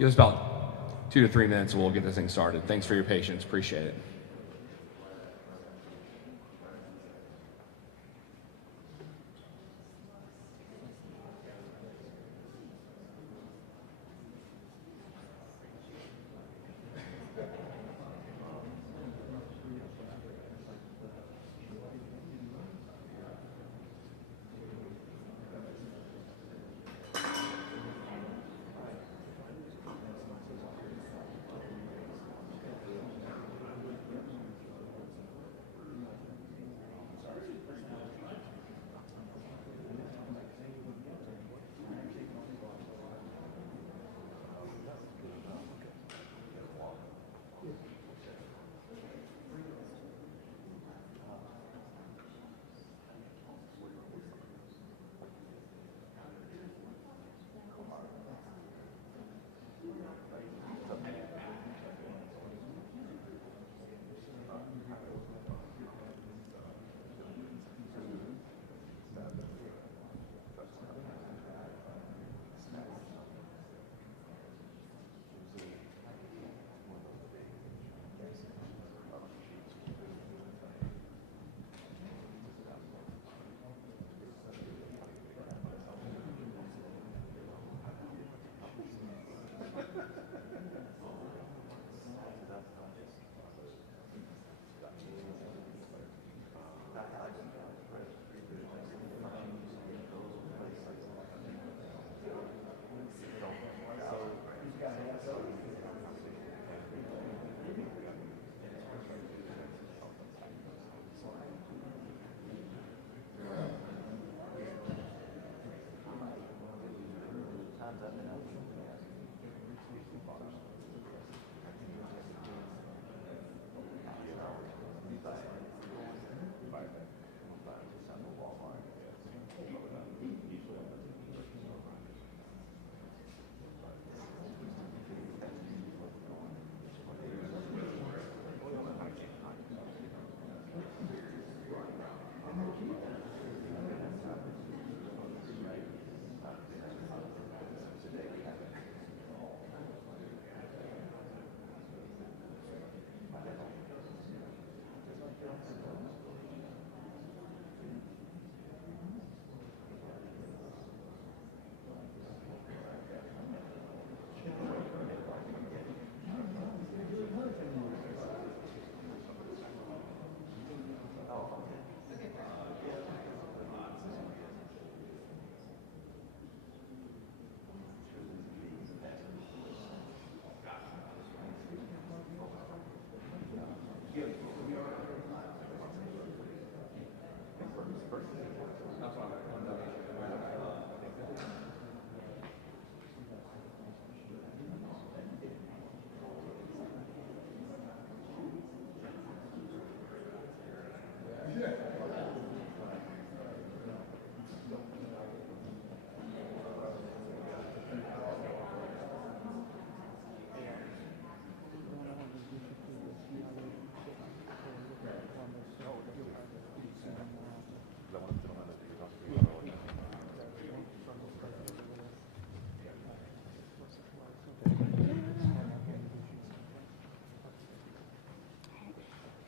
Give us about 2 to 3 minutes and we'll get this thing started. Thanks for your patience. Appreciate it.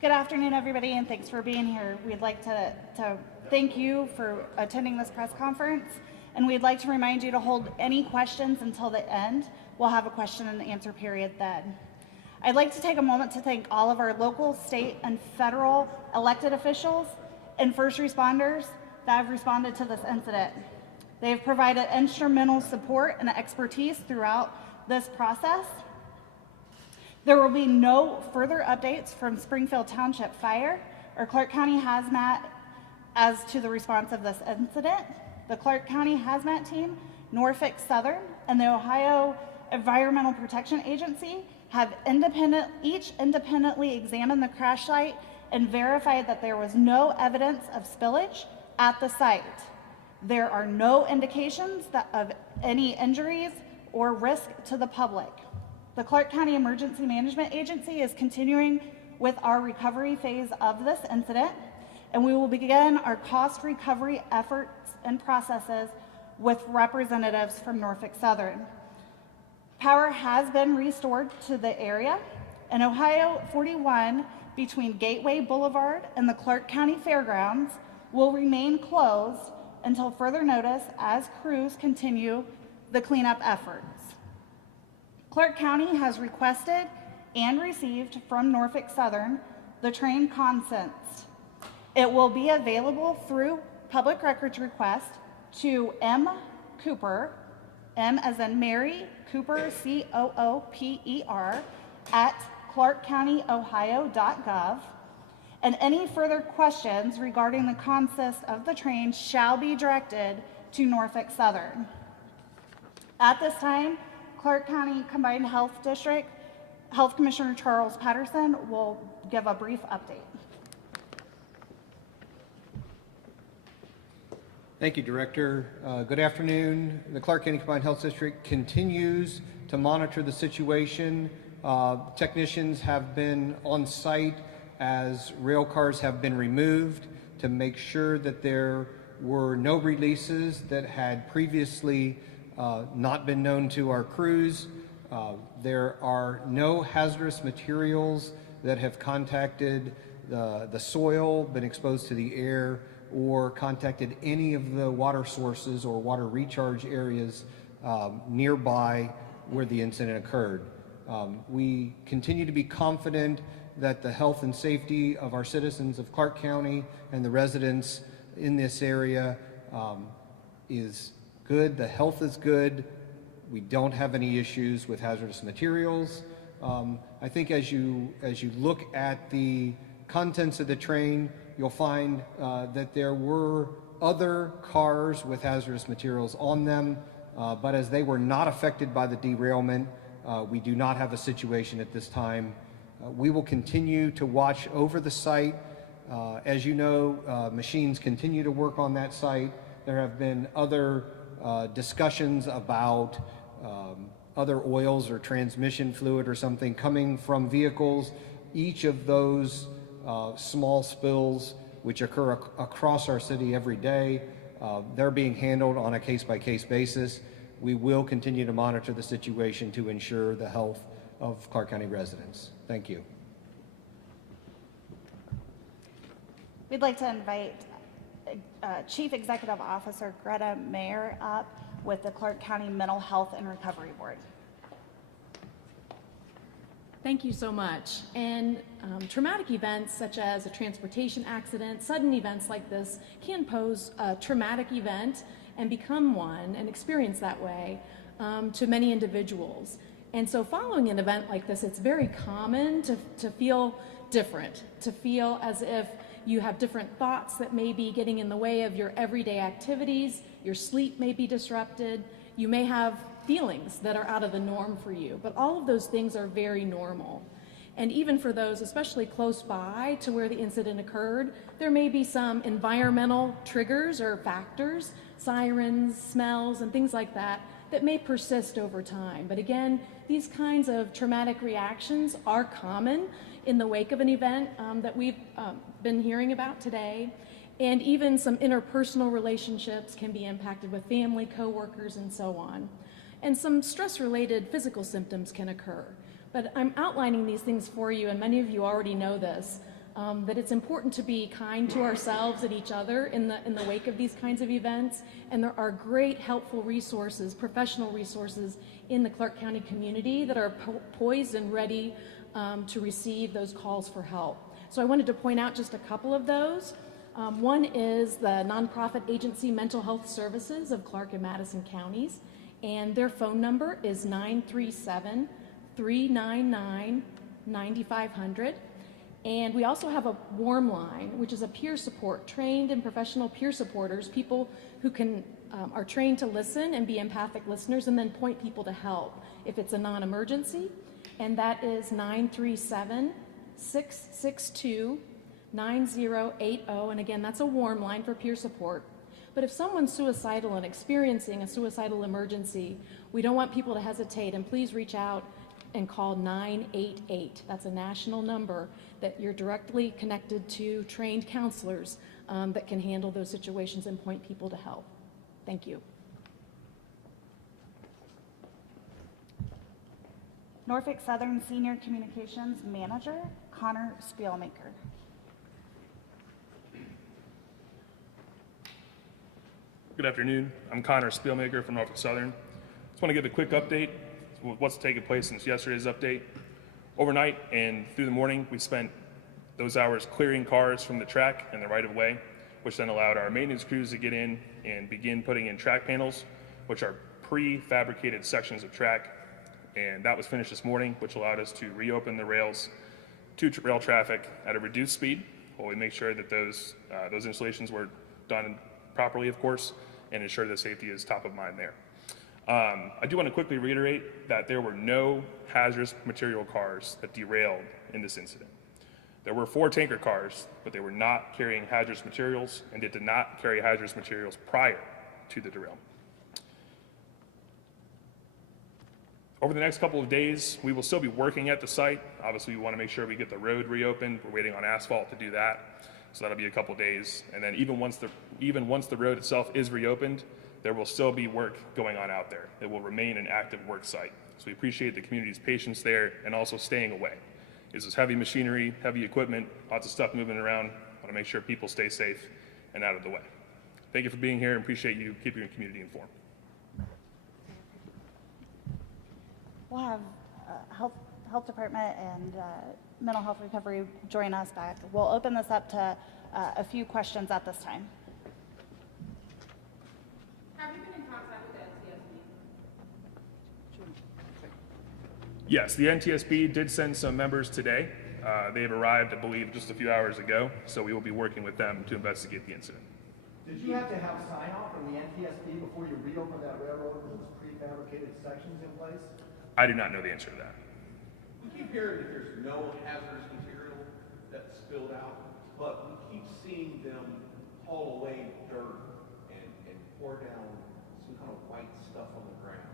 Good afternoon, everybody, and thanks for being here. We'd like to thank you for attending this press conference, and we'd like to remind you to hold any questions until the end. We'll have a question and answer period then. I'd like to take a moment to thank all of our local, state, and federal elected officials and first responders that have responded to this incident. They have provided instrumental support and expertise throughout this process. There will be no further updates from Springfield Township Fire or Clark County Hazmat as to the response of this incident. The Clark County Hazmat Team, Norfolk Southern, and the Ohio Environmental Protection Agency have each independently examined the crash site and verified that there was no evidence of spillage at the site. There are no indications of any injuries or risk to the public. The Clark County Emergency Management Agency is continuing with our recovery phase of this incident, and we will begin our cost recovery efforts and processes with representatives from Norfolk Southern. Power has been restored to the area, and Ohio 41 between Gateway Boulevard and the Clark County Fairgrounds will remain closed until further notice as crews continue the cleanup efforts. Clark County has requested and received from Norfolk Southern the train consents. It will be available through public records request to M. Cooper, M as in Mary, Cooper, COOPER, at clarkcountyohio.gov, and any further questions regarding the consist of the train shall be directed to Norfolk Southern. At this time, Clark County Combined Health District Health Commissioner Charles Patterson will give a brief update. Thank you, Director. Good afternoon. The Clark County Combined Health District continues to monitor the situation. Technicians have been on site as rail cars have been removed to make sure that there were no releases that had previously not been known to our crews. There are no hazardous materials that have contacted the soil, been exposed to the air, or contacted any of the water sources or water recharge areas nearby where the incident occurred. We continue to be confident that the health and safety of our citizens of Clark County and the residents in this area is good. The health is good. We don't have any issues with hazardous materials. I think as you look at the contents of the train, you'll find that there were other cars with hazardous materials on them, but as they were not affected by the derailment, we do not have a situation at this time. We will continue to watch over the site. As you know, machines continue to work on that site. There have been other discussions about other oils or transmission fluid or something coming from vehicles. Each of those small spills, which occur across our city every day, they're being handled on a case-by-case basis. We will continue to monitor the situation to ensure the health of Clark County residents. Thank you. We'd like to invite Chief Executive Officer Greta Mayer up with the Clark County Mental Health and Recovery Board. Thank you so much. And traumatic events such as a transportation accident, sudden events like this can pose a traumatic event and become one and experience that way to many individuals. And so following an event like this, it's very common to feel different, to feel as if you have different thoughts that may be getting in the way of your everyday activities, your sleep may be disrupted, you may have feelings that are out of the norm for you, but all of those things are very normal. And even for those, especially close by to where the incident occurred, there may be some environmental triggers or factors, sirens, smells, and things like that, that may persist over time. But again, these kinds of traumatic reactions are common in the wake of an event that we've been hearing about today. And even some interpersonal relationships can be impacted with family, coworkers, and so on. And some stress-related physical symptoms can occur. But I'm outlining these things for you, and many of you already know this, that it's important to be kind to ourselves and each other in the wake of these kinds of events. And there are great helpful resources, professional resources in the Clark County community that are poised and ready to receive those calls for help. So I wanted to point out just a couple of those. One is the nonprofit agency Mental Health Services of Clark and Madison counties, and their phone number is 937-399-9500. And we also have a warm line, which is a peer support, trained and professional peer supporters, people who are trained to listen and be empathic listeners and then point people to help if it's a non-emergency. And that is 937-662-9080. And again, that's a warm line for peer support. But if someone's suicidal and experiencing a suicidal emergency, we don't want people to hesitate, and please reach out and call 988. That's a national number that you're directly connected to trained counselors that can handle those situations and point people to help. Thank you. Norfolk Southern Senior Communications Manager, Connor Spielmaker. Good afternoon. I'm Connor Spielmaker from Norfolk Southern. Just want to give a quick update of what's taken place since yesterday's update. Overnight and through the morning, we spent those hours clearing cars from the track and the right-of-way, which then allowed our maintenance crews to get in and begin putting in track panels, which are prefabricated sections of track. And that was finished this morning, which allowed us to reopen the rails to rail traffic at a reduced speed, while we make sure that those installations were done properly, of course, and ensure that safety is top of mind there. I do want to quickly reiterate that there were no hazardous material cars that derailed in this incident. There were 4 tanker cars, but they were not carrying hazardous materials and did not carry hazardous materials prior to the derailment. Over the next couple of days, we will still be working at the site. Obviously, we want to make sure we get the road reopened. We're waiting on asphalt to do that. So that'll be a couple days. And then even once the road itself is reopened, there will still be work going on out there. It will remain an active work site. So we appreciate the community's patience there and also staying away. This is heavy machinery, heavy equipment, lots of stuff moving around. I want to make sure people stay safe and out of the way. Thank you for being here and appreciate you keeping your community informed. We'll have health department and mental health recovery join us back. We'll open this up to a few questions at this time. Have you been in contact with the NTSB? Yes, the NTSB did send some members today. They've arrived, I believe, just a few hours ago, so we will be working with them to investigate the incident. Did you have to have sign off from the NTSB before you reopened that railroad with those prefabricated sections in place? I do not know the answer to that. We keep hearing that there's no hazardous material that's spilled out, but we keep seeing them haul away dirt and pour down some kind of white stuff on the ground.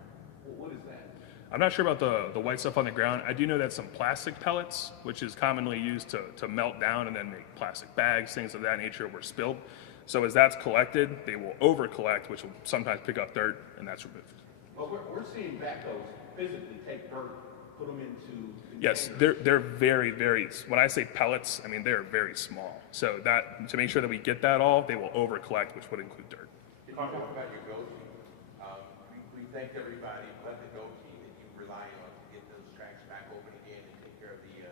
What is that? I'm not sure about the white stuff on the ground. I do know that some plastic pellets, which is commonly used to melt down and then make plastic bags, things of that nature, were spilled. So as that's collected, they will over-collect, which will sometimes pick up dirt, and that's removed. But we're seeing backhoes physically take dirt, put them into Yes, containers. they're very, very, when I say pellets, I mean they're very small. So that, to make sure that we get that all, they will over-collect, which would include dirt. If you talk about your go team, we thanked everybody, but the go team that you rely on to get those tracks back open again and take care of the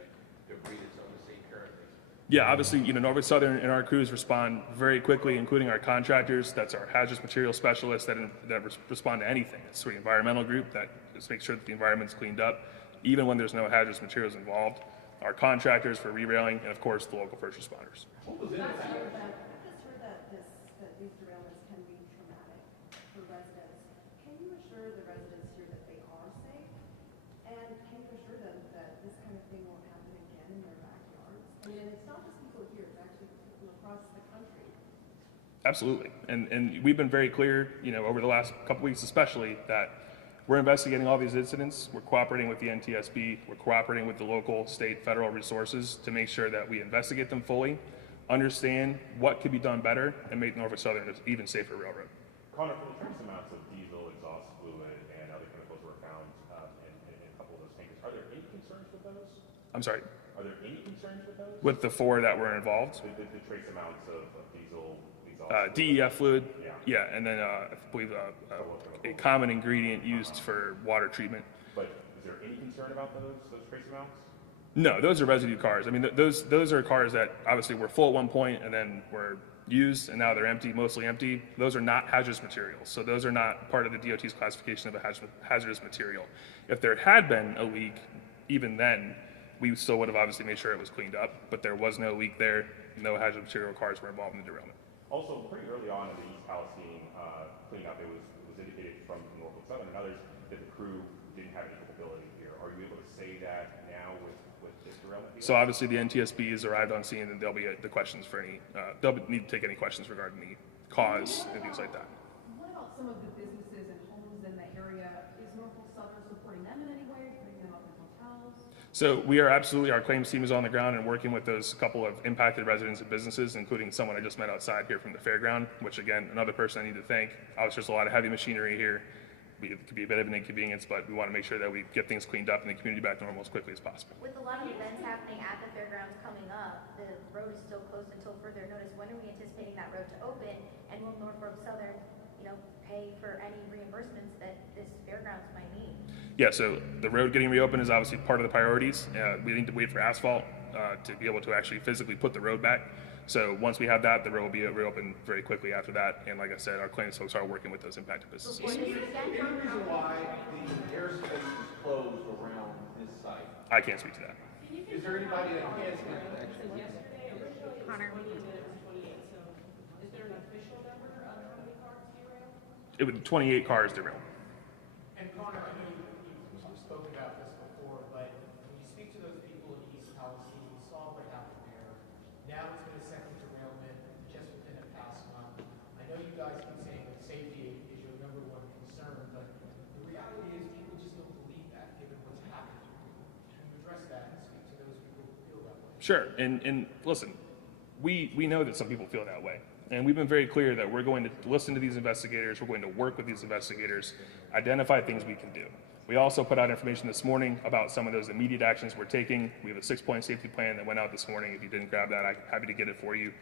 debris that's on the scene currently. Yeah, obviously, Norfolk Southern and our crews respond very quickly, including our contractors. That's our hazardous material specialists that respond to anything. It's the environmental group that just makes sure that the environment's cleaned up, even when there's no hazardous materials involved. Our contractors for re-railing, and of course, the local first responders. What was in that? I've just heard that these derailments can be traumatic for residents. Can you assure the residents here that they are safe? And can you assure them that this kind of thing won't happen again in their backyards? I mean, and it's not just people here, it's actually people across the country. Absolutely. And we've been very clear, over the last couple weeks especially, that we're investigating all these incidents. We're cooperating with the NTSB. We're cooperating with the local, state, federal resources to make sure that we investigate them fully, understand what could be done better, and make Norfolk Southern an even safer railroad. Connor, for the trace amounts of diesel, exhaust fluid, and other chemicals were found in a couple of those tankers, are there any concerns with those? I'm sorry, Are there any concerns with those? with the 4 that were involved? The trace amounts of diesel, exhaust fluid? DEF fluid, Yeah. and then I believe a common ingredient used for water treatment. But is there any concern about those trace amounts? No, those are residue cars. I mean, those are cars that obviously were full at one point and then were used, and now they're empty, mostly empty. Those are not hazardous materials, so those are not part of the DOT's classification of a hazardous material. If there had been a leak, even then, we still would have obviously made sure it was cleaned up, but there was no leak there. No hazardous material cars were involved in the derailment. Also, pretty early on in the East Palestine cleanup, it was indicated from Norfolk Southern and others that the crew didn't have any capability here. Are you able to say that now with this derailment? So obviously the NTSB has arrived on scene, and there'll be the questions for any. They'll need to take any questions regarding the cause and things like that. What about some of the businesses and homes in the area? Is Norfolk Southern supporting them in any way, putting them up in hotels? So we are absolutely, our claims team is on the ground and working with those couple of impacted residents and businesses, including someone I just met outside here from the fairground, which again, another person I need to thank. Obviously, there's a lot of heavy machinery here, it could be a bit of an inconvenience, but we want to make sure that we get things cleaned up and the community back to normal as quickly as possible. With a lot of events happening at the fairgrounds coming up, the road is still closed until further notice. When are we anticipating that road to open? And will Norfolk Southern, pay for any reimbursements that this fairgrounds might need? Yeah, so the road getting reopened is obviously part of the priorities. We need to wait for asphalt to be able to actually physically put the road back. So once we have that, the road will be reopened very quickly after that. And like I said, our claims folks are working with those impacted businesses. Any reason why the airspace is closed around this site? I can't speak to that. Is there anybody that can speak to that? Connor. Is there an official number of how many cars derailed? It was 28 cars derailed. And Connor, I know you've spoken about this before, but when you speak to those people in East Palestine, you saw what happened there. Now it's been a second derailment just within the past month. I know you guys keep saying that safety is your number one concern, but the reality is people just don't believe that given what's happened. Can you address that and speak to those people who feel that way? Sure, and listen, we know that some people feel that way. And we've been very clear that we're going to listen to these investigators, we're going to work with these investigators, identify things we can do. We also put out information this morning about some of those immediate actions we're taking. We have a 6-point safety plan that went out this morning. If you didn't grab that, I'm happy to get it for you,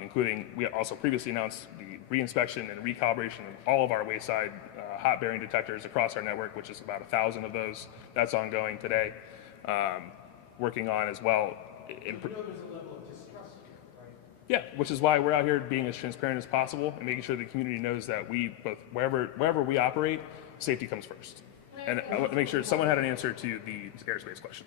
including we also previously announced the reinspection and recalibration of all of our wayside hot bearing detectors across our network, which is about 1,000 of those. That's ongoing today. Working on as well. You know there's a level of distrust here, right? Yeah, which is why we're out here being as transparent as possible and making sure the community knows that we both wherever we operate, safety comes first. And I want to make sure someone had an answer to the airspace question.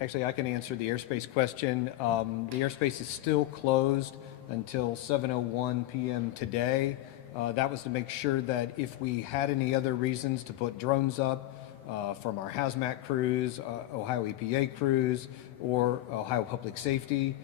Actually, I can answer the airspace question. The airspace is still closed until 7:01 p.m. today. That was to make sure that if we had any other reasons to put drones up from our hazmat crews, Ohio EPA crews, or Ohio Public Safety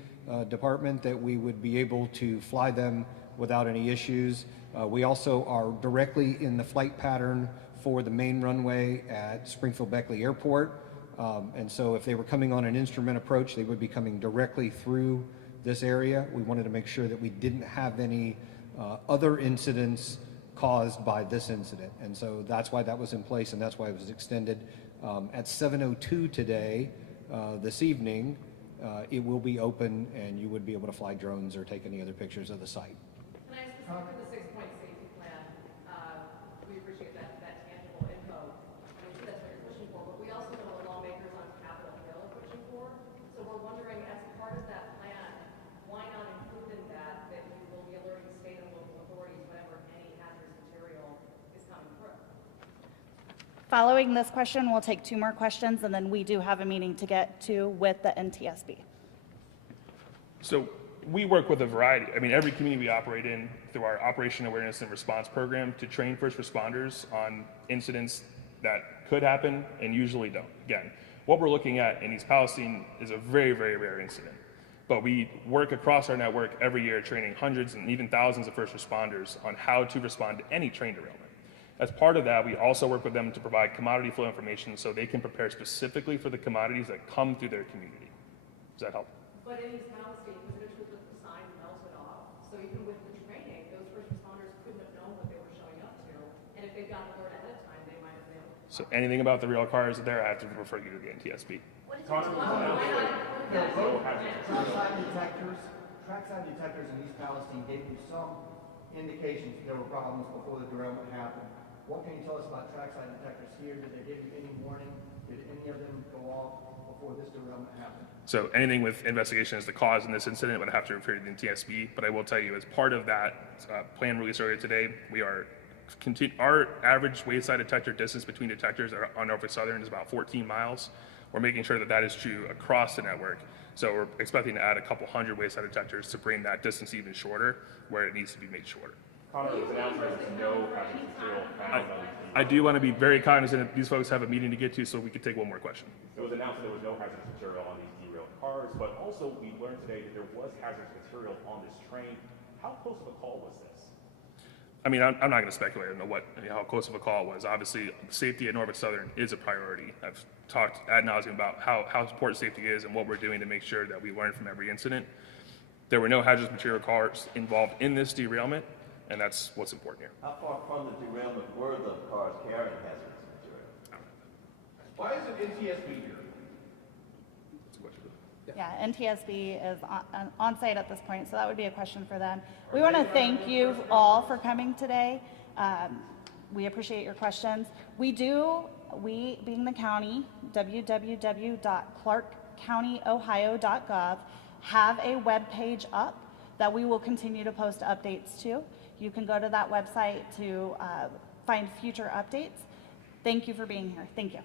Department, that we would be able to fly them without any issues. We also are directly in the flight pattern for the main runway at Springfield-Beckley Airport. And so if they were coming on an instrument approach, they would be coming directly through this area. We wanted to make sure that we didn't have any other incidents caused by this incident. And so that's why that was in place, and that's why it was extended. At 7:02 today, this evening, it will be open and you would be able to fly drones or take any other pictures of the site. Can I ask specifically the 6-point safety plan? We appreciate that tangible info. I'm sure that's what you're pushing for, but we also know what lawmakers on Capitol Hill are pushing for. So we're wondering, as part of that plan, why not include in that you will be alerting state and local authorities whenever any hazardous material is coming through? Following this question, we'll take 2 more questions, and then we do have a meeting to get to with the NTSB. So we work with a variety, every community we operate in through our Operation Awareness and Response program to train first responders on incidents that could happen and usually don't. Again, what we're looking at in East Palestine is a very, very rare incident. But we work across our network every year training hundreds and even thousands of first responders on how to respond to any train derailment. As part of that, we also work with them to provide commodity flow information so they can prepare specifically for the commodities that come through their community. Does that help? But in East Palestine, was it a truth that the sign melted off? So even with the training, those first responders couldn't have known what they were showing up to. And if they'd gotten alert ahead of time, they might have known. So anything about the real cars there, I have to refer you to the NTSB. Trackside detectors in East Palestine gave you some indications there were problems before the derailment happened. What can you tell us about trackside detectors here? Did they give you any warning? Did any of them go off before this derailment happened? So anything with investigation as the cause in this incident would have to refer to the NTSB. But I will tell you, as part of that plan released earlier today, we are our average wayside detector distance between detectors on Norfolk Southern is about 14 miles. We're making sure that that is true across the network. So we're expecting to add a couple hundred wayside detectors to bring that distance even shorter where it needs to be made shorter. Connor, it was announced there's no hazardous material found on these. I do want to be very cognizant that these folks have a meeting to get to, so we could take one more question. It was announced that there was no hazardous material on these derailed cars, but also we learned today that there was hazardous material on this train. How close of a call was this? I'm not going to speculate on how close of a call it was. Obviously, safety at Norfolk Southern is a priority. I've talked ad nauseum about how important safety is and what we're doing to make sure that we learn from every incident. There were no hazardous material cars involved in this derailment, and that's what's important here. How far from the derailment were the cars carrying hazardous material? Why isn't NTSB here? Yeah, NTSB is on site at this point, so that would be a question for them. We want to thank you all for coming today. We appreciate your questions. We being the county, www.clarkcountyohio.gov, have a web page up that we will continue to post updates to. You can go to that website to find future updates. Thank you for being here. Thank you.